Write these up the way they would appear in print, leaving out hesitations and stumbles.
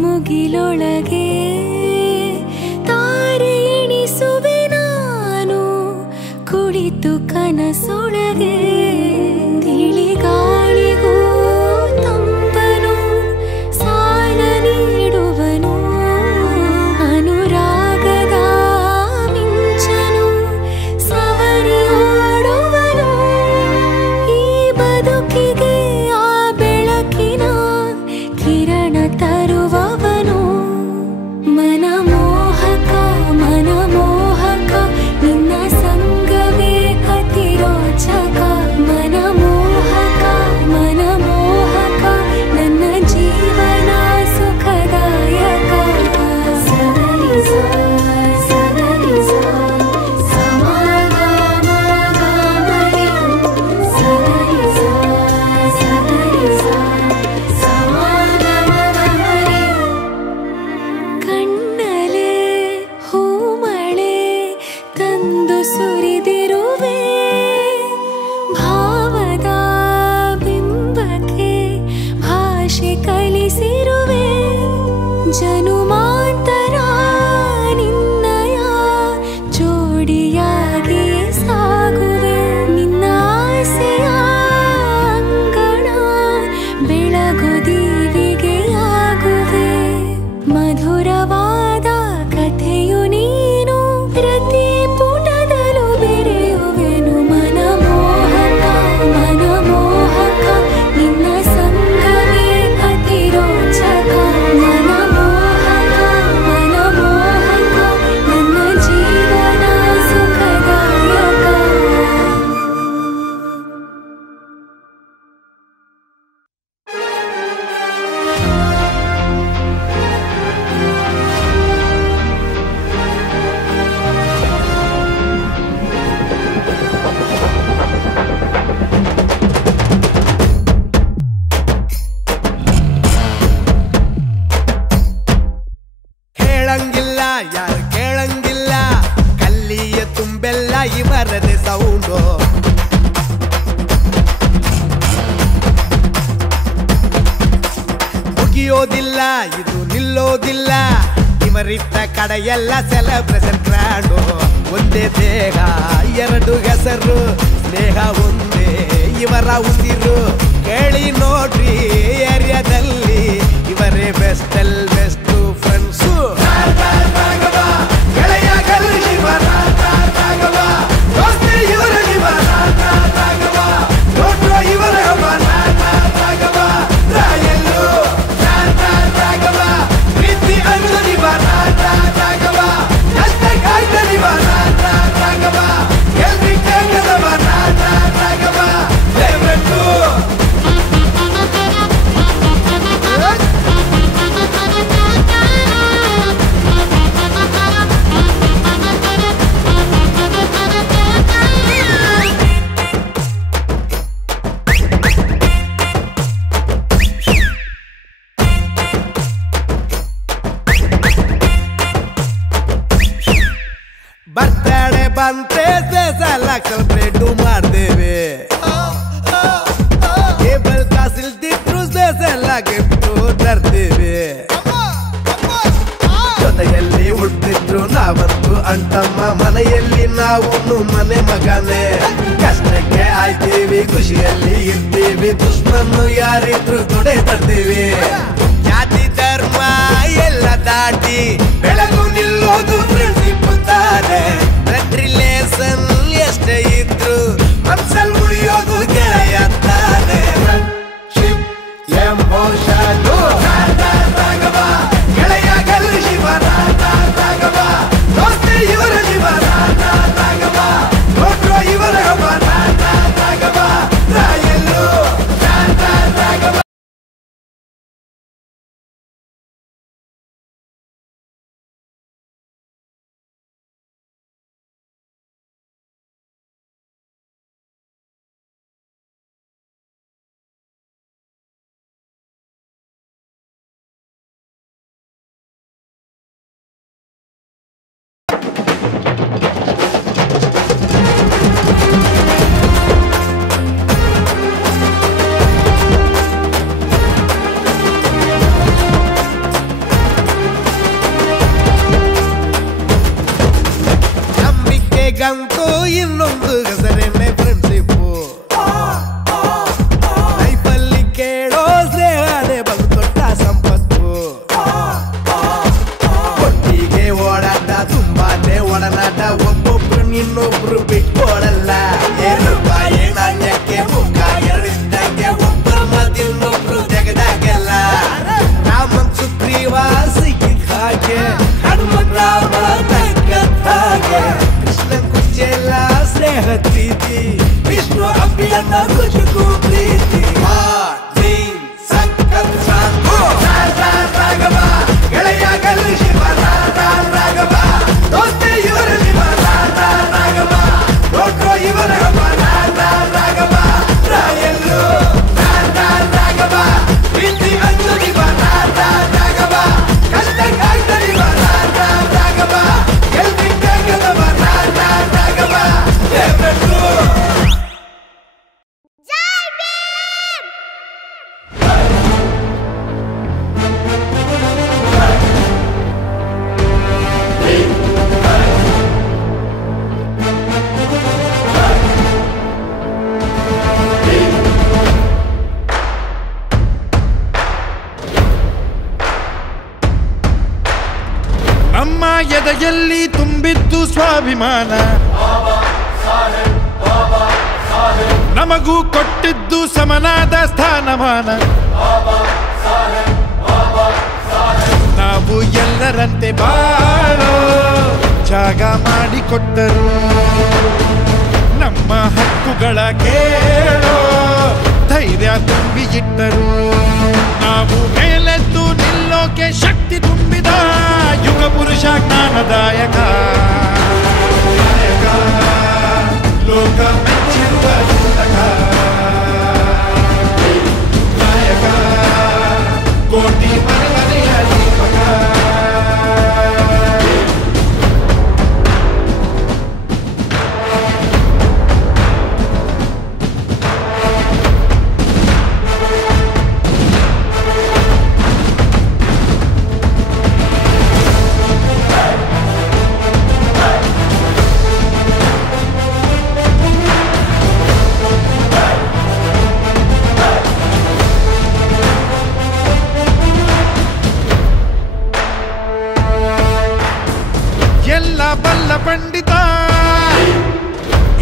ಮುಗಿಲೊಳಗೆ ತಾರೆ ಎಣಿಸುವೆ ನಾನು ಕುಳಿತು ಕನಸೊಳಗೆ ತಿಳಿಗಾಳಿಗೂ ತಂಪನು ಸಾಲ ನೀಡುವನು ಅನುರಾಗದ ಮಿಂಚನು ಸವರಿ ಓಡುವನು ಈ ಬದುಕಿಗೆ ಆ ಬೆಳಕಿನ ಕಿರಣ ತರುವವನು ಮನಮೋಹಕ ಮನಮೋಹಕ ನಿನ್ನ ಸಂಗವೇ ಅತಿರೋಚಕ ಮನಮೋಹಕ ಮನಮೋಹಕ ನನ್ನ ಜೀವನ ಸುಖದಾಯಕ ಸಗರಿಸ ಸಗರಿಸ ಸಮಾಗಮಗಮರಿ ಸಗರಿಸ ಸಗರಿಸ ಸಮಾಗಮಗಮರಿ ಕಣ್ಣಲೆ ಹೂಮಳೆ ತಂದು ಸುರಿದಿರುವೆ ಭಾವದ ಬಿಂಬಕ್ಕೆ ಭಾಷೆ ಕಲಿಸಿರುವೆ ಜನುಮಾಂತರ ನಿನ್ನಯ ಜೋಡಿಯಾಗಿ ಸಾಗುವೆ ನಿನ್ನ ಆಸೆಯ ಅಂಗಣ ಬೆಳಗು ದೀವಿಗೆಯಾಗುವೆ ಮಧುರವಾದ ಕಥೆಯು ನೀನು ಪ್ರತಿ ಪುಟದಲ್ಲೂ ಬೆರೆಯುವೆನು ಮನಮೋಹಕ ಮನಮೋಹಕ ನಿನ್ನ ಸಂಗವೇ ಅತಿರೋಚಕ ಮನಮೋಹಕ ಮನಮೋಹಕ ನನ್ನ ಜೀವನ ಸುಖದಾಯಕ ಹೇಳಂಗಿಲ್ಲ ಯಾರು ಕೇಳಂಗಿಲ್ಲ ಕಲ್ಲಿಯ ತುಂಬೆಲ್ಲ ಇವರದೇ ಸೌಂಡು ಮುಗಿಯೋದಿಲ್ಲ ಇದು ನಿಲ್ಲೋದಿಲ್ಲ ಇವರಿಟ್ಟ ಕಡೆಯೆಲ್ಲ ಸೆಲೆಬ್ರೇಷನ್ ಗ್ರ್ಯಾಂಡು ಒಂದೇ ದೇಹ ಎರಡು ಹೆಸರು ಸ್ನೇಹ ಒಂದೇ ಇವರ ಉಸಿರು ಕೇಳಿ ನೋಡ್ರಿ ಏರಿಯಾದಲ್ಲಿ ಇವರೇ ಬೆಸ್ಟಲ್ ಬೆಸ್ಟ್ ಫ್ರೆಂಡ್ಸು ಗೆಳೆಯ ಗಲ್ಲಿ ಶಿವ ದೋಸ್ತಿ ಇವರ ಶಿವ ನೋಡ್ರೋ ಇವರ ರಾಯಲ್ಲು ಪ್ರೀತಿ ಅಂಜಲಿ ಅಷ್ಟೇ ಕಾಯ್ತಲಿ ಎಲ್ರಿ ಕೇಳದವ ಫೇವ್ರೆಟ್ಟು ಬರ್ತಡೆ ಬಂದ್ರೆ ಸ್ಪೆಷಲ್ ಸೆಲೆಬ್ರೇಟ್ ಮಾಡ್ತೇವೆ ಕೇಬಲ್ ಕಾಸಿಲ್ದಿದ್ರು ಸ್ಪೆಷಲ್ ಗಿಫ್ಟ್ ತರ್ತೇವೆ ಜೊತೆಯಲ್ಲಿ ಹುಟ್ಟಿದ್ರು ನಾವಂತೂ ಅಂಟಮ್ಮ ಮನೆಯಲ್ಲಿ ನಾವು ಮನೆ ಮಗನೇ ಕಷ್ಟಕ್ಕೆ ಆಯ್ತೀವಿ ಖುಷಿಯಲ್ಲಿ ಇರ್ತೀವಿ ದುಶ್ಮನ್ನು ಯಾರಿದ್ರು ತೊಡೆ ತರ್ತೀವಿ ಜಾತಿ ಧರ್ಮ ಎಲ್ಲ ದಾಟಿ ಬೆಳಗು ನಿಲ್ಲೋದು ಫ್ರೆಂಡ್ಶಿಪ್ ತಾರೆ ಬ್ಲಡ್ ರಿಲೇಷನ್ ಎಷ್ಟೇ ಇದ್ರು ಮನ್ಸಲ್ಲಿ ಉಳಿಯೋದು ಗೆಳೆಯ ತಾನೆ ಗೆಳೆಯ ಗಲ್ಲಿ ಶಿವ ದೋಸ್ತಿ ಇವರ ಶಿವ ನೋಡ್ರೋ ಇವರ ರಾಯಲ್ಲು ಇನ್ನೊಂದು ಹೆಸರೇನೆ ಫ್ರೆಂಡ್ಶಿಪ್ಪು. ಲೈಫಲ್ಲಿ ಕೇಳೋ ಸ್ನೇಹನೇ ಬದುಕೊಟ್ಟ ಸಂಪತ್ತು. ಒಟ್ಟಿಗೆ ಓಡಾಟ ತುಂಬಾನೇ ಒಡನಾಟ, ಒಬ್ಬೊಬ್ರು ಇನ್ನೊಬ್ರು ಬಿಟ್ಕೊಡಲ್ಲ. ರೂಪಾಯಿ ನಾಣ್ಯಕ್ಕೆ ಮುಖ ಎರಡಿದ್ದಂಗೆ ಒಬ್ಬರನ್ನ ಇನ್ನೊಬ್ರು ತೆಗೆದಾಗೆಲ್ಲ. ರಾಮನ್ ಸುಗ್ರೀವ ಸಿಕ್ಕಿದ ಹಾಗೆ, ಹನುಮನ್ ರಾಮ ತಕ್ಕಂತ ಹಾಗೆ, ಕೃಷ್ಣ ಕುಚೇಲ ಸ್ನೇಹ ಪ್ರೀತಿ, ವಿಷ್ಣು ಅಭಿಯನ್ನ ಕುಚುಕು ಪ್ರೀತಿ. ರಾಘವ ಗೆಳೆಯಾಗಲು ಶಿವ ರಾಘವ, ದೋಸ್ತೆ ಇವರ ಶಿವ ರಾಘವ, ನೋಡ್ರೋ ಇವರ ಹಬ್ಬ ರಾಘವ, ರಾಯಲ್ಲು ರಾಘವ, ಪ್ರೀತಿ ಅಂದು ಶಿವ ರಾಘವ, ಕಷ್ಟಕ್ಕಾಗ್ತರಿವ ರಾಘವ, ಗೆಲ್ಬೇಕಾಗದವ ರಾಘವ, ದೇವ್ರಟ್ಟು. ನಮ್ಮ ಎದೆಯಲ್ಲಿ ತುಂಬಿದ್ದು ಸ್ವಾಭಿಮಾನ, ನಮಗೂ ಕೊಟ್ಟಿದ್ದು ಸಮನಾದ ಸ್ಥಾನಮಾನ. ನಾವು ಎಲ್ಲರಂತೆ ಬಾಳೋ ಜಾಗ ಮಾಡಿಕೊಟ್ಟರು, ನಮ್ಮ ಹಕ್ಕುಗಳ ಕೇಳೋ ಧೈರ್ಯ ತುಂಬಿ ಇಟ್ಟರು. ನಾವು ಮೇಲೆದ್ದು ನಿಲ್ಲೋಕೆ ಶಕ್ತಿ ತುಂಬಿದ ಯುಗ ಪುರುಷ ಜ್ಞಾನದಾಯಕ ನಾಯಕ, ಲೋಕ ಮೆಚ್ಚಿರುವ ಚಿಂತಕ ನಾಯಕ, ಕೋಟಿ ಮನೆ ಮನೆಯ ದೀಪಕ. ಎಲ್ಲ ಬಲ್ಲ ಪಂಡಿತ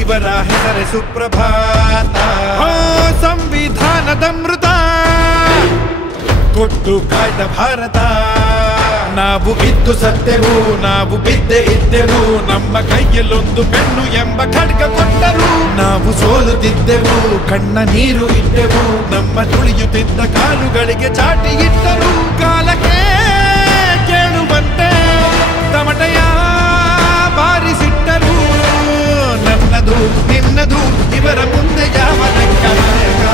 ಇವರ ಹೆಸರೇ ಸುಪ್ರಭಾತ. ಸಂವಿಧಾನದ ಮೃತ ಕೊಟ್ಟು ಕಾಯ್ದ ಭಾರತ. ನಾವು ಬಿದ್ದು ಸತ್ತೆವು, ನಾವು ಬಿದ್ದೆ ಇದ್ದೆವು, ನಮ್ಮ ಕೈಯಲ್ಲೊಂದು ಪೆನ್ನು ಎಂಬ ಖಡ್ಗ ಕೊಟ್ಟರು. ನಾವು ಸೋಲುತ್ತಿದ್ದೆವು, ಕಣ್ಣ ನೀರು ಇಟ್ಟೆವು, ನಮ್ಮ ತುಳಿಯುತ್ತಿದ್ದ ಕಾಲುಗಳಿಗೆ ಚಾಟಿ ಇಟ್ಟರು. ಕಾಲಕ್ಕೆ ಕೇಳುವಂತೆ ತಮಟೆಯ ಬಾರಿಸಿಟ್ಟರು. ನನ್ನದು ನಿನ್ನದು ಇವರ ಮುಂದೆ ಯಾವ ಲೆಕ್ಕ. ನಾಯಕ,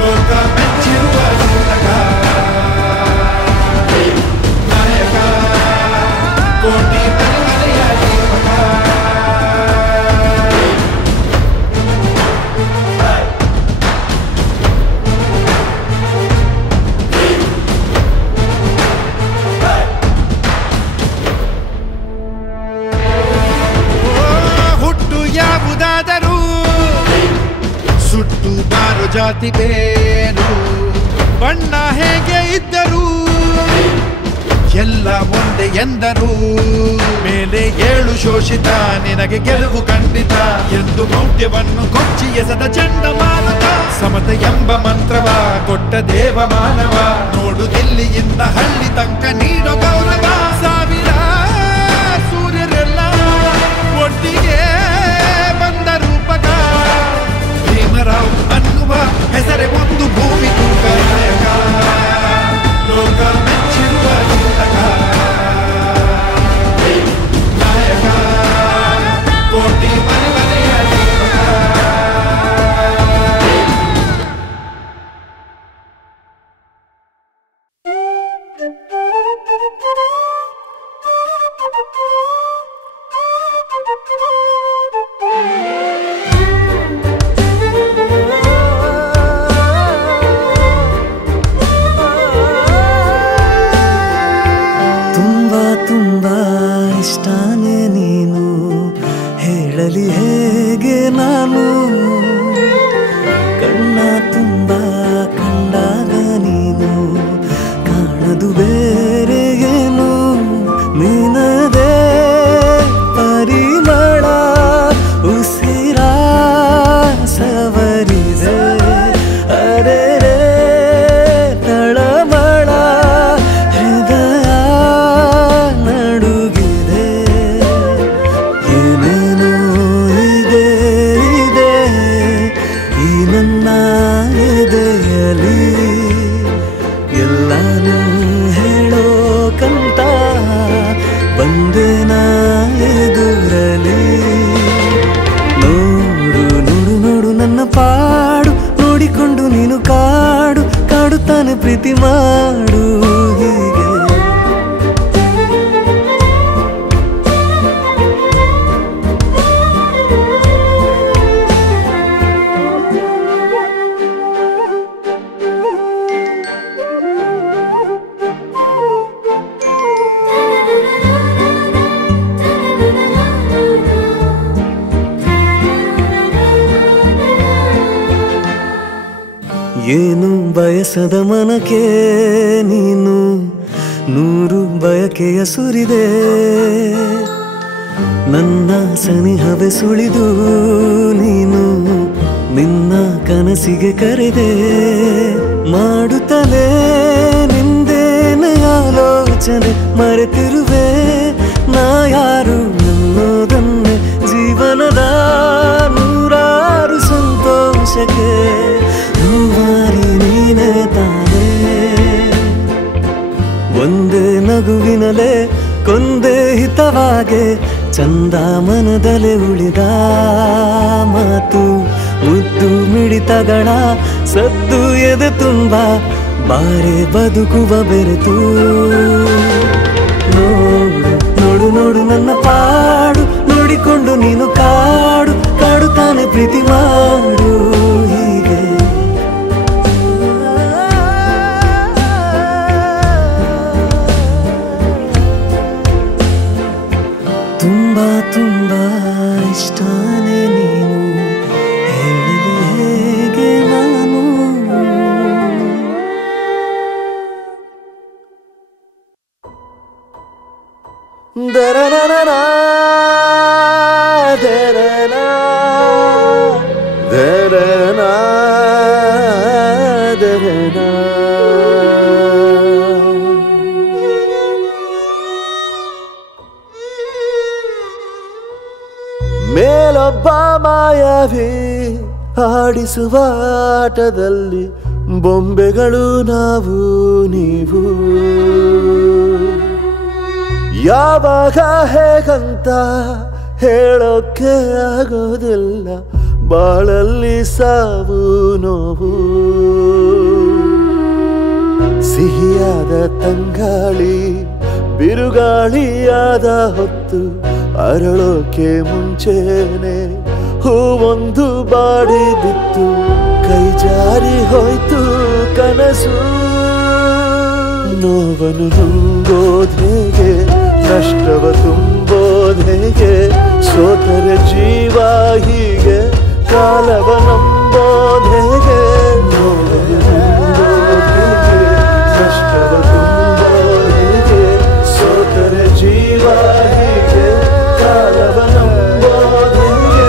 ಲೋಕ ಮೆಚ್ಚಿರುವ ಚಿಂತಕ ನಾಯಕ, ಕೋಟಿ ಮನೆ ಮನೆಯ ದೀಪಕ. ಯಾವುದಾದರೂ ಸುಟ್ಟು ಬಾರು ಜಾತಿ ಬೇರು, ಬಣ್ಣ ಹೇಗೆ ಇದ್ದರೂ ಎಲ್ಲ ಒಂದೇ ಎಂದರು. ಮೇಲೆ ಏಳು ಶೋಷಿತ, ನಿನಗೆ ಗೆಲುವು ಖಂಡಿತ ಎಂದು ಮೌಢ್ಯವನ್ನು ಕೊಚ್ಚಿ ಎಸೆದ ಚಂಡಮಾರುತ. ಸಮತೆ ಎಂಬ ಮಂತ್ರವ ಕೊಟ್ಟ ದೇವ ಮಾನವ, ನೋಡು ದಿಲ್ಲಿಯಿಂದ ಹಳ್ಳಿ ತನಕ ನೀಡೋ ಗೌರವ. ಸಾವಿರ ಸೂರ್ಯರೆಲ್ಲ ಒಟ್ಟಿಗೆ ಬಂದ ರೂಪಕ, ಭೀಮರಾವ್ ಅನ್ನುವ ಹೆಸರೇ ಒಂದು ಭೂಮಿ ತೂಕ. ನಾಯಕ, ಲೋಕ ಮೆಚ್ಚಿರುವ ಚಿಂತಕ ನಾಯಕ, ಕೋಟಿ ಮನೆ ಮನೆಯ ದೀಪಕ. ಹೇಳಲಿ ಹೇಗೆ ನಾನು ಕಣ್ಣ ತುಂಬ ಕಂಡಾಗ ನೀನು ಕಾಣದು ಬೇರೆಗೇನು ನಿನದೇ ಪರಿಮಳ ಉಸಿರ ಸವರಿದೆ ಅರೆ ತಳಮಳ ಹೃದಯ ನಡುಗಿದೆ ಏನೇನೋ ಇದೆ ಇದೆ ಈ ನನ್ನ ಎದೆಯಲಿ ಎಲ್ಲಾನು ಹೇಳೋಕಂತ ಬಂದೇನ ಎದುರಲಿ ನೋಡು ನೋಡು ನೋಡು ನನ್ನ ಪಾಡು ನೋಡಿಕೊಂಡು ನೀನು ಕಾಡುತ್ತಾನೆ ಪ್ರೀತಿ ಮಾಡು ಹೀಗೆ ಏನು ಬಯಸದ ಮನಕ್ಕೆ ನೀನು 100 ಬಯಕೆಯ ಸುರಿದೆ ನನ್ನ ಸನಿಹವೇ ಸುಳಿದು ನೀನು ನಿನ್ನ ಕನಸಿಗೆ ಕರೆದೆ ಮಾಡುತ್ತಲೇ ನಿಂದೇನೆ ಆಲೋಚನೆ ಮರೆತಿರುವೆ ನಾ ಯಾರು ನನ್ನೋದನ್ನೇ ಜೀವನದ 100 ಸಂತೋಷಕ್ಕೆ ಮಾರಿ ನೀನೇ ತಾನೇ ಒಂದೇ ನಗುವಿನಲೆ ಕೊಂದೇ ಹಿತವಾಗೆ ಚಂದ ಮನದಲೆ ಉಳಿದ ಮಾತು ಮುದ್ದು ಮಿಡಿತಗಳ ಸದ್ದು ಎದೆ ತುಂಬ ಬಾರೆ ಬದುಕುವ ಬೆರೆತು ನೋಡು ನೋಡು ನೋಡು ನನ್ನ ಪಾಡು ನೋಡಿಕೊಂಡು ನೀನು ಕಾಡುತ್ತಾನೆ ಪ್ರೀತಿ ಮಾಡು ಹೀಗೆ ತುಂಬಾ ತುಂಬಾ ಇಷ್ಟನೇ ನೀನು ಹೇಳಲಿ ಹೇಗೆ ನಾನು ದರನನ ದರನ ದರನ ದರನ ಮೇಲೊಬ್ಬ ಮಾಯಾವಿ ಆಡಿಸುವ ಆಟದಲ್ಲಿ ಬೊಂಬೆಗಳು ನಾವು ನೀವು ಯಾವಾಗ ಹೇಗಂತ ಹೇಳೋಕೆ ಆಗೋದಿಲ್ಲ ಬಾಳಲ್ಲಿ ಸಾವು ನೋವು ಸಿಹಿಯಾದ ತಂಗಾಳಿ ಬಿರುಗಾಳಿಯಾದ ಹೊತ್ತು ಅರಳೋಕೆ ಮುಂಚೆನೆ ಹೂವೊಂದು ಬಾಡಿ ಬಿತ್ತು ಕೈ ಜಾರಿ ಹೋಯ್ತು ಕನಸು ನೋವನ್ನು ನುಂಗೋದೇಗೆ ನಷ್ಟವ ತುಂಬೋದೇಗೆ ಸೋತರೆ ಜೀವ ಹೀಗೆ ಕಾಲವ ನಂಬೋದೇಗೆ ನೋವನ್ನು ನುಂಗೋದೇಗೆ ನಷ್ಟವ ತುಂಬೋದೇಗೆ ಸೋತರೆ ಜೀವ ಹೀಗೆ ಕಾಲವ ನಂಬೋದೇಗೆ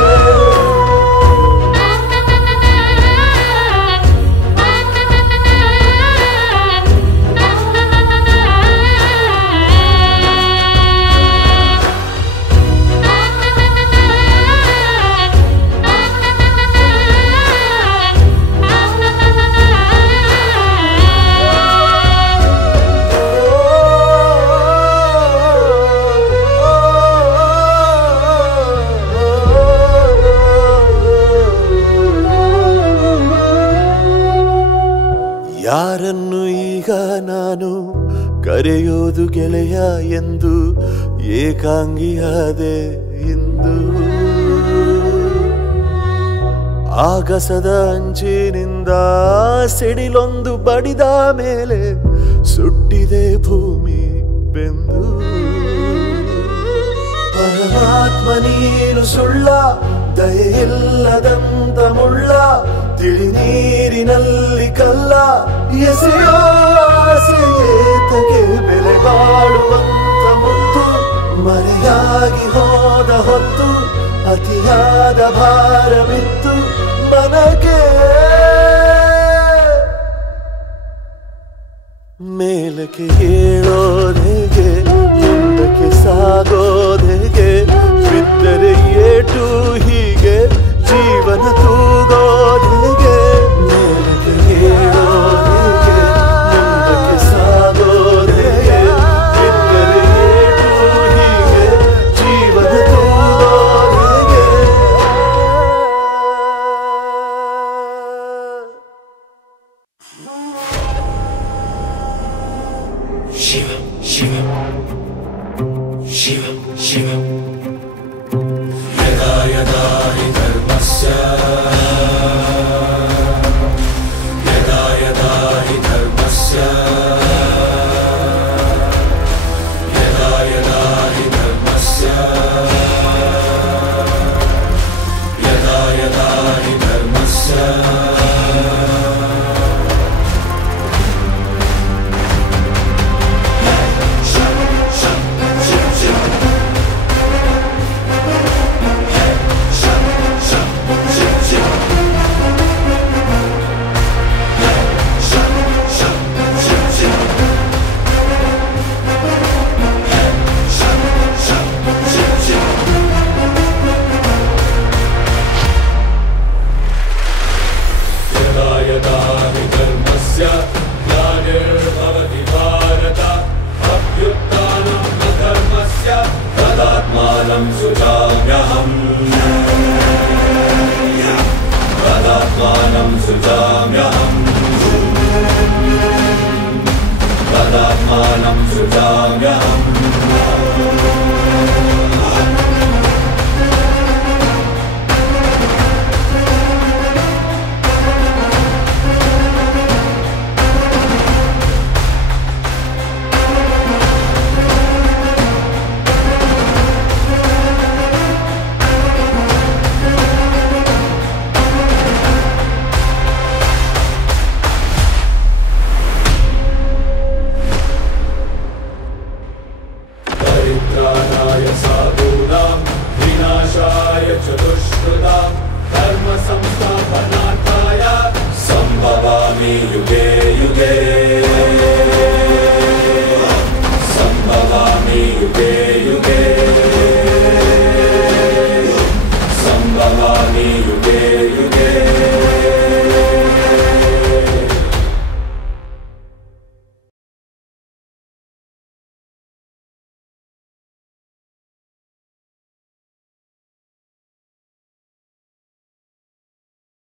ಯಾರನ್ನು ಈಗ ನಾನು ಕರೆಯೋದು ಗೆಳೆಯ ಎಂದು ಏಕಾಂಗಿಯಾದೆ ಇಂದು ಆಗಸದ ಅಂಚಿನಿಂದ ಸಿಡಿಲೊಂದು ಬಡಿದ ಮೇಲೆ ಸುಟ್ಟಿದೆ ಭೂಮಿ ಬೆಂದು ಪರಮಾತ್ಮ ನೀನು ಸುಳ್ಳ ದಯೆಯಿಲ್ಲದಂತ ಮುಳ್ಳ ತಿಳಿ ನೀರಿನಲ್ಲಿ ಕಲ್ಲ ಎಸೆಯೋ ಆಸೆಯೇತಕ್ಕೆ ಬೆಲೆ ಬಾಳುವಂತ ಮುತ್ತು ಮರೆಯಾಗಿ ಹೋದ ಹೊತ್ತು ಅತಿಯಾದ ಭಾರ ಬಿತ್ತು ಮನಗೆ ಮೇಲಕ್ಕೆ ಏಳೋದೆಗೆ ಮುಂದಕ್ಕೆ ಸಾಗೋದೆಗೆ ಬಿದ್ದರೆ ಏಟು ಹೀಗೆ ಜೀವನ ತೂಗೋದೆಗೆ ಮೇಲಕ್ಕೆ ಏಳೋದೆಗೆ ಮುಂದಕ್ಕೆ ಸಾಗೋದೆಗೆ ಬಿದ್ದರೆ ಏಟು ಹೀಗೆ ಜೀವನ ತೂಗೋದೆಗೆ Shiva, Shiva, Shiva, Shiva. Yada yada hi dharmasya, yada yada hi dharmasya, yada yada hi dharmasya, yada yada hi dharmasya. Yuge